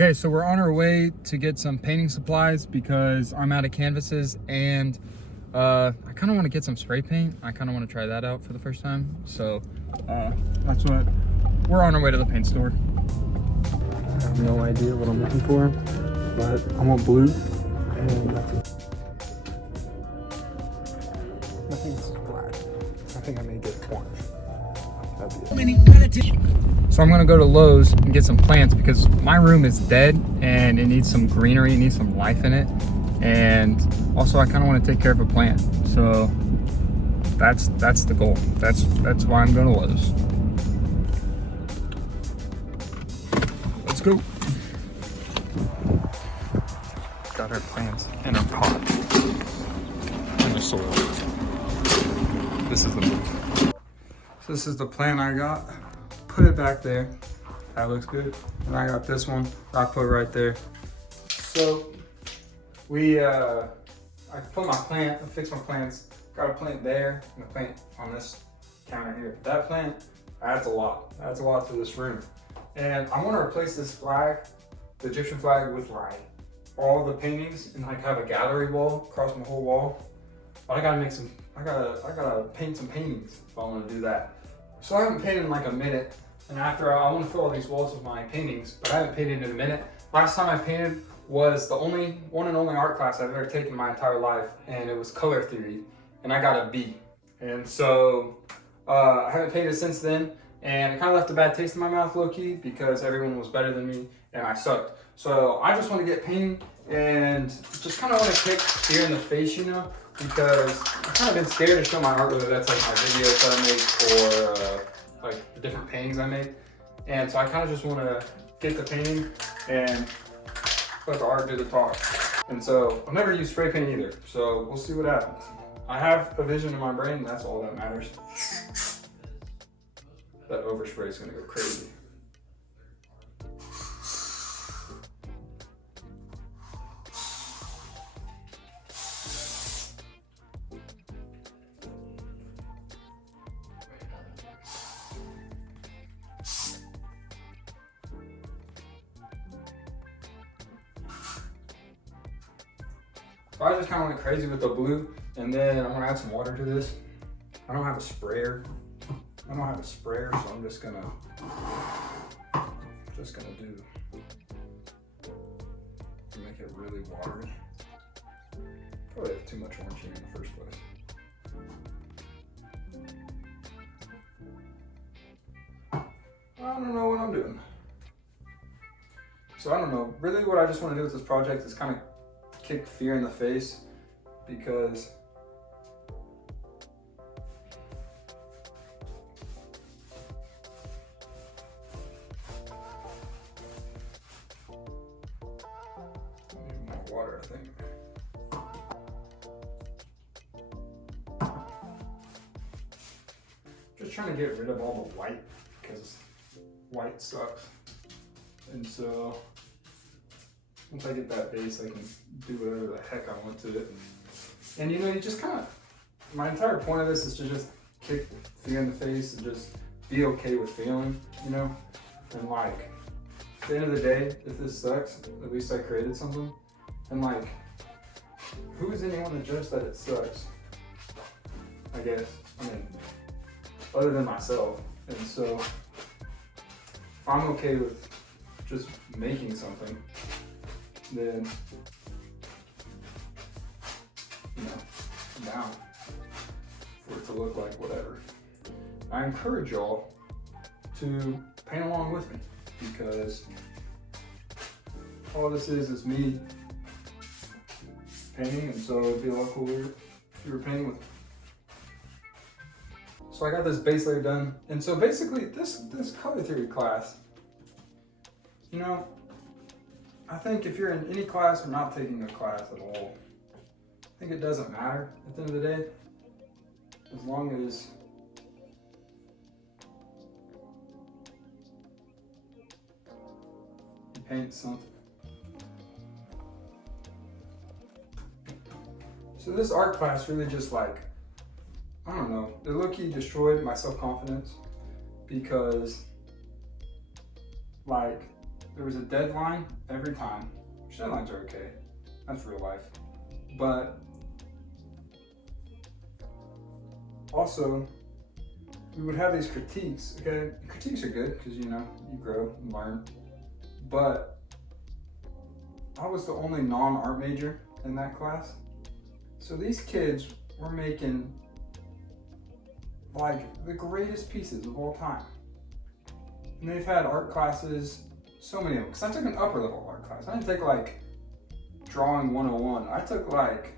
Okay, so we're on our way to get some painting supplies because I'm out of canvases, and I kind of want to get some spray paint. I kind of want to try that out for the first time. So that's what we're on our way to the paint store. I have no idea what I'm looking for, but I want blue and nothing's black. I think I may get orange. So I'm gonna go to Lowe's and get some plants because my room is dead and it needs some greenery, it needs some life in it. And also I kind of want to take care of a plant. So that's the goal. That's why I'm going to Lowe's. Let's go. Got our plants in a pot in the soil. This is the move. So this is the plant I got. Put it back there. That looks good. And I got this one. I put right there. So I put my plant, I fixed my plants. Got a plant there and a plant on this counter here. That plant adds a lot. Adds a lot to this room. And I want to replace this flag, the Egyptian flag, with like all the paintings and like have a gallery wall across my whole wall. But I gotta paint some paintings if I want to do that. So I haven't painted in like a minute, and after I want to fill all these walls with my paintings, but I haven't painted in a minute. Last time I painted was the one and only art class I've ever taken in my entire life, and it was color theory, and I got a B. And so I haven't painted since then, and it kind of left a bad taste in my mouth low-key because everyone was better than me and I sucked. So I just want to get painting and just kind of want to kick fear in the face, you know, because I've kind of been scared to show my art, whether that's like my videos that I make or like the different paintings I make. And so I kind of just want to get the painting and let the art do the talk. And so I've never used spray paint either, so we'll see what happens. I have a vision in my brain, that's all that matters. That overspray is gonna go crazy. So I just kind of went crazy with the blue, and then I'm gonna add some water to this. I don't have a sprayer. So I'm just gonna do to make it really watery. Probably have too much orange here in the first place. I don't know what I'm doing. So I don't know. Really, what I just want to do with this project is kind of kick fear in the face, because I need more water, I think. Just trying to get rid of all the white, because white sucks. And so once I get that base, I can do whatever the heck I want to it. And you know, you just kind of, my entire point of this is to just kick fear in the face and just be okay with failing, you know? And like, at the end of the day, if this sucks, at least I created something. And like, who is anyone to judge that it sucks? I guess, I mean, other than myself. And so, if I'm okay with just making something, then, you know, I'm down for it to look like whatever. I encourage y'all to paint along with me, because all this is me painting, and so it'd be a lot cooler if you were painting with me. So I got this base layer done, and so basically this color theory class, you know, I think if you're in any class or not taking a class at all, I think it doesn't matter at the end of the day, as long as you paint something. So this art class really just like, I don't know, it low-key destroyed my self-confidence, because like, there was a deadline every time. Deadlines are okay. That's real life. But also, we would have these critiques, okay? Critiques are good because, you know, you grow and learn. But I was the only non-art major in that class. So these kids were making like the greatest pieces of all time. And they've had art classes, so many of them. Because I took an upper level art class. I didn't take like drawing 101. I took like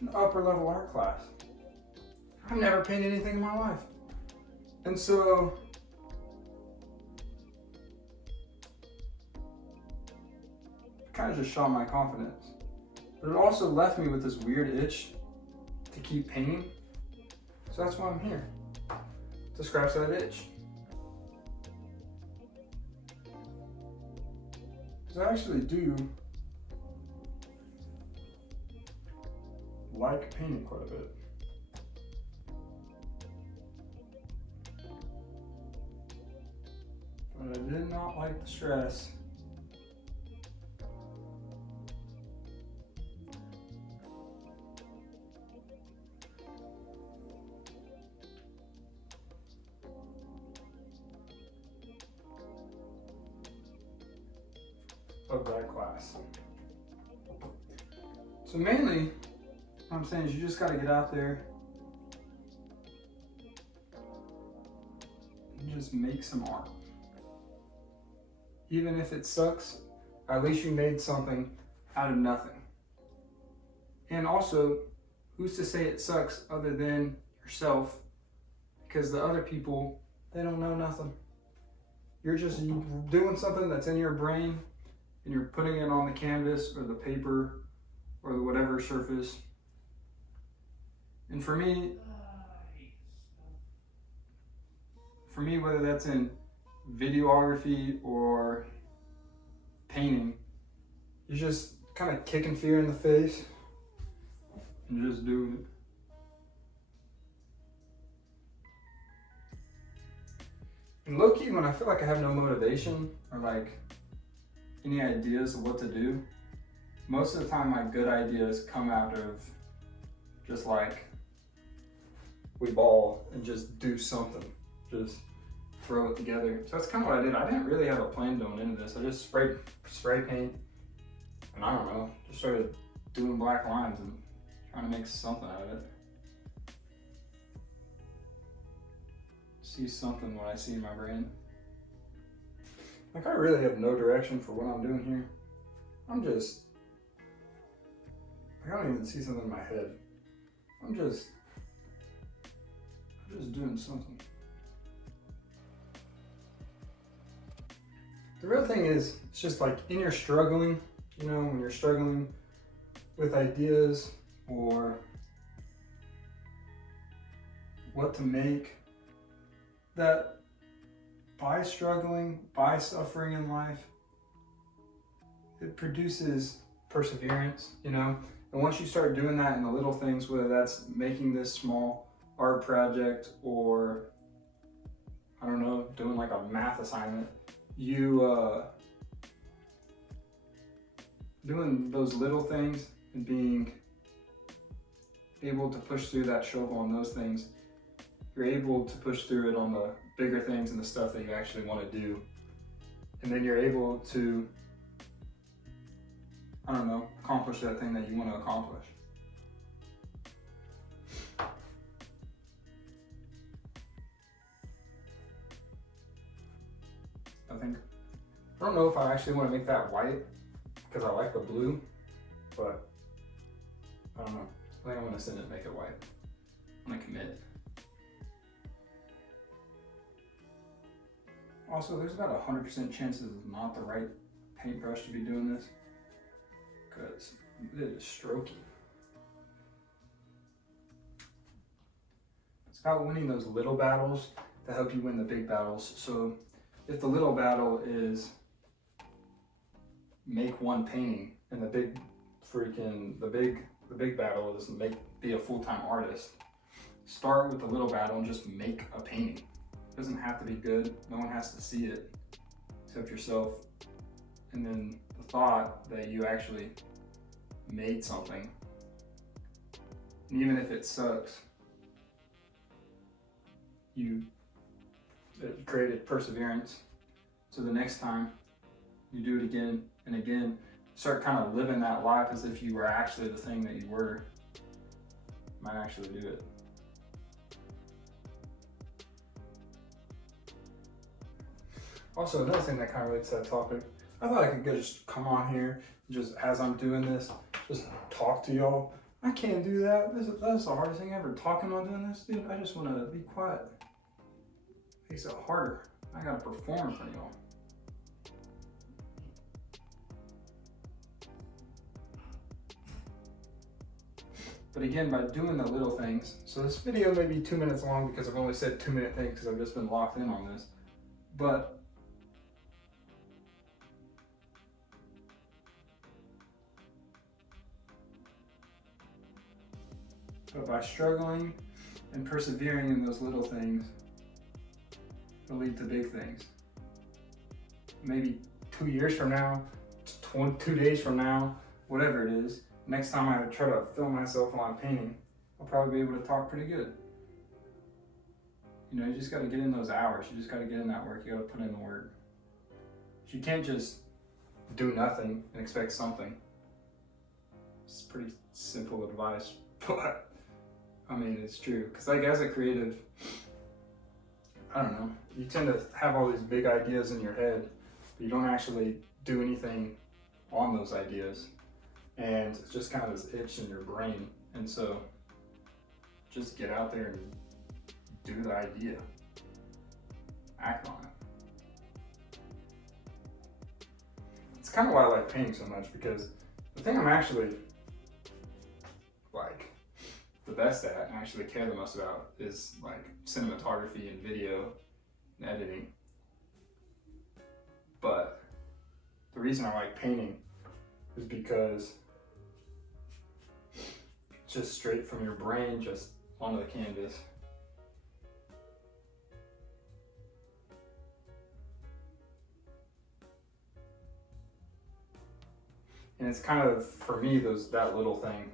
an upper level art class. I've never painted anything in my life. And so it kind of just shot my confidence. But it also left me with this weird itch to keep painting. So that's why I'm here, to scratch that itch. Because I actually do like painting quite a bit. But I did not like the stress. Of that class. So mainly, what I'm saying is you just got to get out there and just make some art. Even if it sucks, at least you made something out of nothing. And also, who's to say it sucks other than yourself? Because the other people, they don't know nothing. You're just doing something that's in your brain and you're putting it on the canvas or the paper or the whatever surface. And for me, whether that's in videography or painting, you're just kind of kicking fear in the face and just doing it. And low-key, when I feel like I have no motivation or like any ideas of what to do, most of the time my good ideas come out of just like, we ball and just do something, just throw it together. So that's kind of what I did. I didn't really have a plan going into this. I just spray paint, and I don't know, just started doing black lines and trying to make something out of it. See something when I see in my brain. Like, I really have no direction for what I'm doing here. I'm just, like, I don't even see something in my head. I'm just doing something. The real thing is, it's just like in your struggling, you know, when you're struggling with ideas or what to make, that by struggling, by suffering in life, it produces perseverance, you know? And once you start doing that in the little things, whether that's making this small art project or, I don't know, doing like a math assignment, you doing those little things and being able to push through that struggle on those things, you're able to push through it on the bigger things and the stuff that you actually want to do. And then you're able to, I don't know, accomplish that thing that you want to accomplish. I don't know if I actually want to make that white because I like the blue, but I don't know. I think I'm going to send it and make it white. I'm going to commit. Also, there's about 100% chances it's not the right paintbrush to be doing this because it is strokey. It's about winning those little battles to help you win the big battles. So if the little battle is make one painting and the big battle is be a full-time artist, start with the little battle and just make a painting. It doesn't have to be good. No one has to see it except yourself. and then the thought that you actually made something, and even if it sucks, you created perseverance. So the next time you do it again and again, start kind of living that life as if you were actually the thing that you were. You might actually do it. Also, another thing that kind of relates to that topic, I thought I could just come on here, just as I'm doing this, just talk to y'all. I can't do that. That's the hardest thing ever, talking while doing this. Dude, I just want to be quiet. Makes it harder. I gotta perform in front of y'all. But again, by doing the little things, so this video may be 2 minutes long because I've only said 2-minute things because I've just been locked in on this. But by struggling and persevering in those little things, it'll lead to big things. Maybe 2 years from now, 2 days from now, whatever it is, next time I try to film myself while I'm painting, I'll probably be able to talk pretty good. You know, you just gotta get in those hours. You just gotta get in that work. You gotta put in the work. You can't just do nothing and expect something. It's pretty simple advice, but I mean, it's true. Because like as a creative, I don't know, you tend to have all these big ideas in your head, but you don't actually do anything on those ideas. And it's just kind of this itch in your brain. And so just get out there and do the idea. Act on it. It's kind of why I like painting so much, because the thing I'm actually like the best at and actually care the most about is like cinematography and video and editing. But the reason I like painting is because it's just straight from your brain, just onto the canvas. And it's kind of, for me, that little thing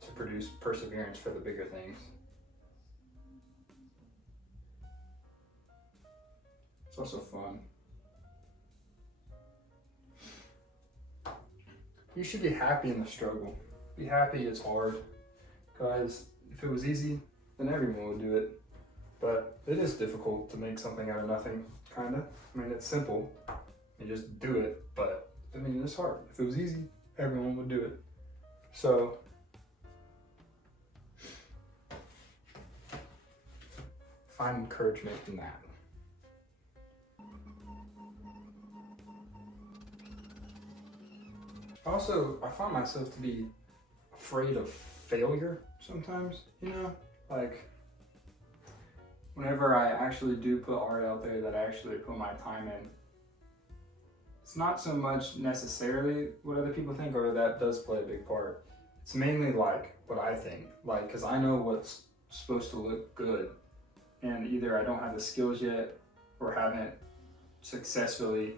to produce perseverance for the bigger things. It's also fun. You should be happy in the struggle. Be happy it's hard. Guys, if it was easy, then everyone would do it. But it is difficult to make something out of nothing, kinda. I mean, it's simple. You just do it, but I mean, it's hard. If it was easy, everyone would do it. So, find encouragement in that. Also, I find myself to be afraid of failure sometimes, you know? Like, whenever I actually do put art out there that I actually put my time in, it's not so much necessarily what other people think, or that does play a big part. It's mainly like what I think, like, because I know what's supposed to look good, and either I don't have the skills yet or haven't successfully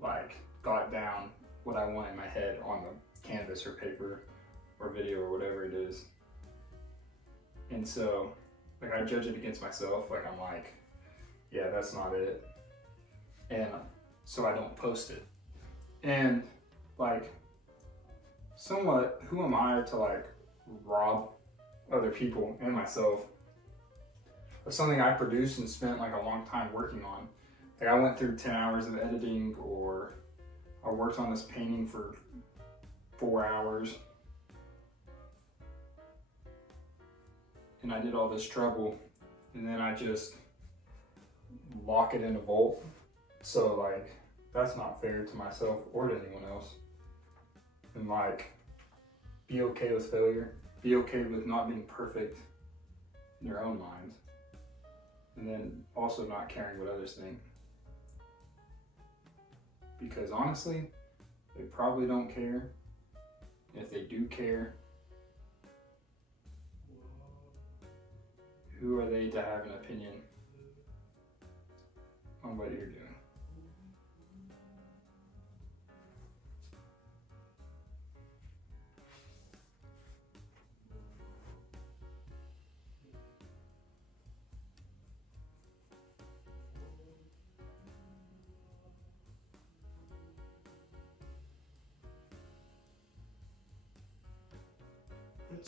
like got down what I want in my head on the canvas or paper or video or whatever it is. And so like I judge it against myself, like I'm like, yeah, that's not it. And so I don't post it. And like, somewhat, who am I to like rob other people and myself of something I produced and spent like a long time working on? Like I went through 10 hours of editing, or I worked on this painting for 4 hours. And I did all this trouble, and then I just lock it in a vault. So like, that's not fair to myself or to anyone else. And like, be okay with failure. Be okay with not being perfect in your own mind. And then also not caring what others think. Because honestly, they probably don't care. And if they do care, who are they to have an opinion on what you're doing?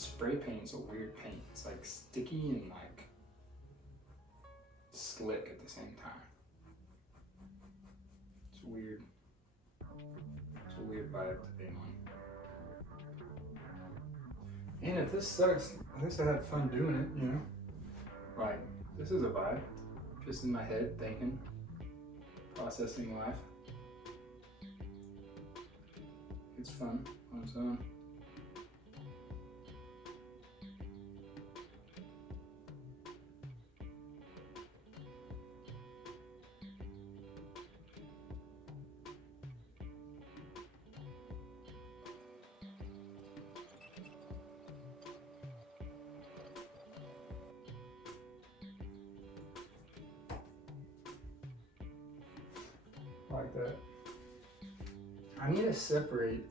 spray paint's a weird paint. It's like sticky and like slick at the same time. It's weird. It's a weird vibe to be on. And if this sucks, at least I had fun doing it, you know? Like, this is a vibe. Just in my head, thinking, processing life. It's fun on its own. Like that. I need to separate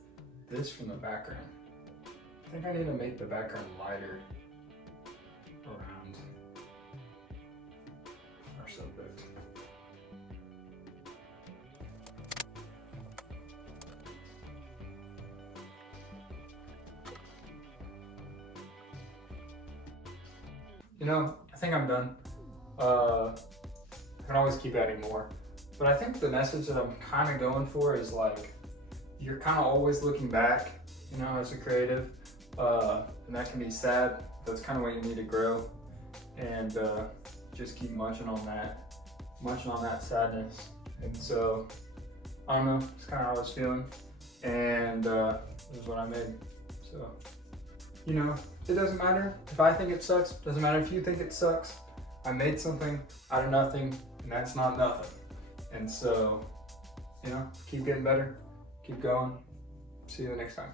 this from the background. I think I need to make the background lighter around our subject. You know, I think I'm done. I can always keep adding more. But I think the message that I'm kind of going for is like, you're kind of always looking back, you know, as a creative, and that can be sad. That's kind of what you need to grow, and just keep munching on that sadness. And so, I don't know, it's kind of how I was feeling, and this is what I made. So, you know, it doesn't matter if I think it sucks, it doesn't matter if you think it sucks. I made something out of nothing, and that's not nothing. And so, you know, keep getting better, keep going. See you the next time.